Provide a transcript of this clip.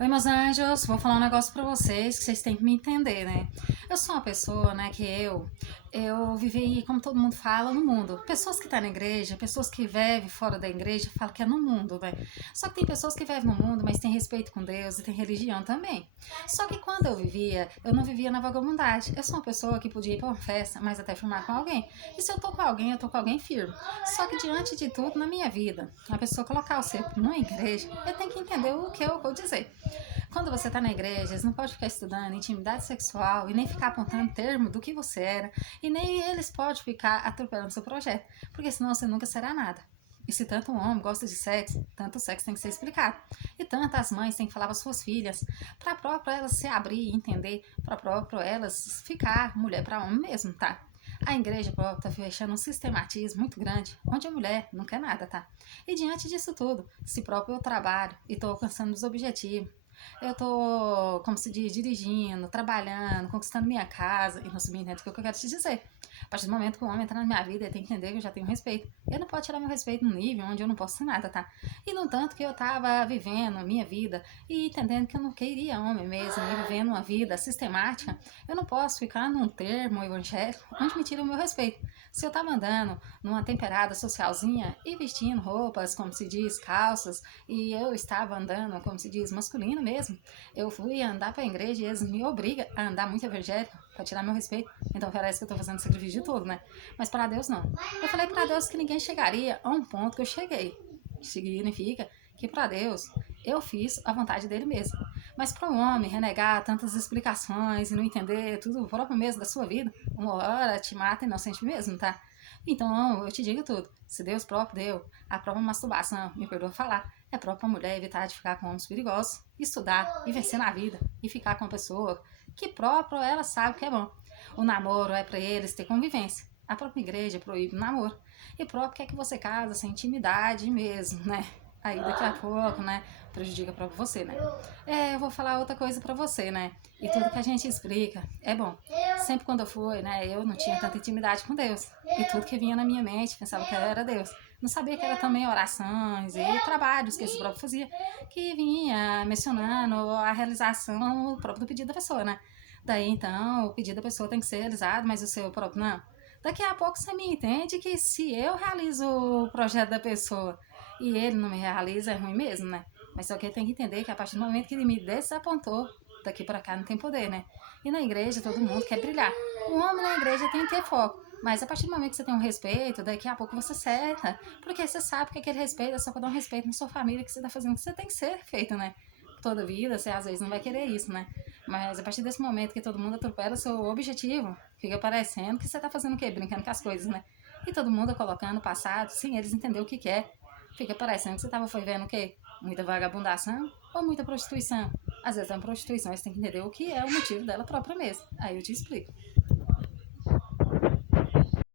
Oi, meus anjos, vou falar um negócio pra vocês que vocês têm que me entender, né? Eu sou uma pessoa, né, eu vivi, como todo mundo fala, no mundo. Pessoas que estão na igreja, pessoas que vivem fora da igreja, falam que é no mundo, né? Só que tem pessoas que vivem no mundo, mas têm respeito com Deus e têm religião também. Só que quando eu não vivia na vagabundagem. Eu sou uma pessoa que podia ir pra uma festa, mas até filmar com alguém. E se eu tô com alguém, eu tô com alguém firme. Só que diante de tudo na minha vida, a pessoa colocar o ser numa igreja, eu tenho que entender o que eu vou dizer. Quando você está na igreja, você não pode ficar estudando intimidade sexual e nem ficar apontando termo do que você era, e nem eles podem ficar atropelando seu projeto, porque senão você nunca será nada. E se tanto um homem gosta de sexo, tanto o sexo tem que ser explicado. E tanto as mães têm que falar para suas filhas, para próprio elas se abrir e entender, para próprio elas ficar mulher para homem mesmo, tá? A igreja está fechando um sistematismo muito grande, onde a mulher não quer nada, tá? E diante disso tudo, se próprio eu trabalho e estou alcançando os objetivos, eu tô, como se diz, dirigindo, trabalhando, conquistando minha casa, e não se me entende o que eu quero te dizer. A partir do momento que o homem entra na minha vida, ele tem que entender que eu já tenho respeito. Ele não pode tirar meu respeito num nível onde eu não posso ser nada, tá? E no tanto que eu tava vivendo a minha vida e entendendo que eu não queria homem mesmo, e vivendo uma vida sistemática, eu não posso ficar num termo evangélico onde me tira o meu respeito. Se eu tava andando numa temperada socialzinha e vestindo roupas, como se diz, calças, e eu estava andando, como se diz, masculino mesmo, eu fui andar para a igreja e eles me obrigam a andar muito evangélico para tirar meu respeito. Então parece que eu tô fazendo sacrifício de tudo, né? Mas para Deus não. Eu falei para Deus que ninguém chegaria a um ponto que eu cheguei. Significa que para Deus eu fiz a vontade dele mesmo. Mas para um homem renegar tantas explicações e não entender tudo o próprio mesmo da sua vida, uma hora te mata inocente mesmo, tá? Então eu te digo tudo. Se Deus próprio deu a própria masturbação, me perdoa falar, é própria mulher evitar de ficar com homens perigosos, estudar e vencer na vida e ficar com uma pessoa que próprio ela sabe que é bom. O namoro é para eles ter convivência. A própria igreja proíbe o namoro. E próprio quer que você casa sem intimidade mesmo, né? Aí daqui a pouco, né, prejudica pra você, né? Eu vou falar outra coisa pra você, né? E tudo que a gente explica é bom. Sempre quando eu fui, né, eu não tinha tanta intimidade com Deus. E tudo que vinha na minha mente, pensava que era Deus. Não sabia que era também orações e trabalhos que esse próprio fazia, que vinha mencionando a realização próprio do pedido da pessoa, né? Daí então, o pedido da pessoa tem que ser realizado, mas o seu próprio não. Daqui a pouco você me entende que se eu realizo o projeto da pessoa e ele não me realiza, é ruim mesmo, né? Mas só que ele tem que entender que a partir do momento que ele me desapontou, daqui para cá não tem poder, né? E na igreja todo mundo quer brilhar. O homem na igreja tem que ter foco. Mas a partir do momento que você tem um respeito, daqui a pouco você acerta. Porque você sabe que aquele respeito é só pra dar um respeito na sua família que você tá fazendo o que você tem que ser feito, né? Toda vida, você às vezes não vai querer isso, né? Mas a partir desse momento que todo mundo atropela o seu objetivo, fica parecendo que você tá fazendo o quê? Brincando com as coisas, né? E todo mundo colocando o passado, sem eles entender o que que é. Fica parecendo que você tava foi vendo o quê? Muita vagabundação ou muita prostituição? Às vezes é uma prostituição, você tem que entender o que é o motivo dela própria mesmo. Aí eu te explico.